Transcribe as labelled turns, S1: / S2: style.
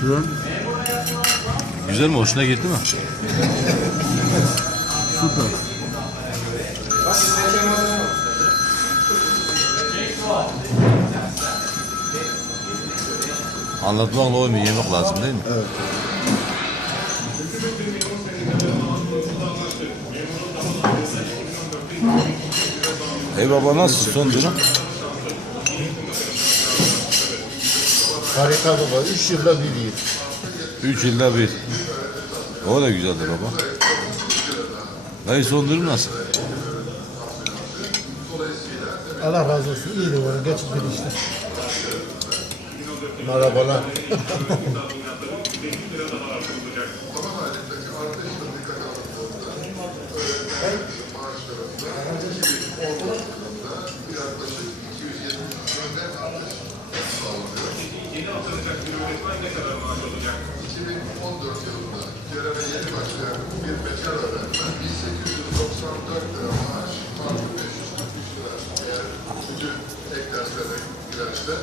S1: Güzel.
S2: Güzel mi? Hoşuna gitti mi?
S1: Süper.
S2: Anlatmakla olmuyor. Yemek lazım değil mi?
S1: Evet.
S2: Ey baba nasıl son durum?
S1: Harika baba. Üç yılda bir yıl.
S2: Üç yılda bir. O da güzeldir baba. Dayı son durum nasıl?
S1: Allah razı olsun. İyiydi bu. Geçit bir işte. Merhabalar. atanacak bir öğretmen ne kadar maaş olacak?
S3: 2014 yılında göreve yeni başlayan bir bekar öğretmen 1894 lira maaş, farklı 543 lira eğer bugün ek derslere girerse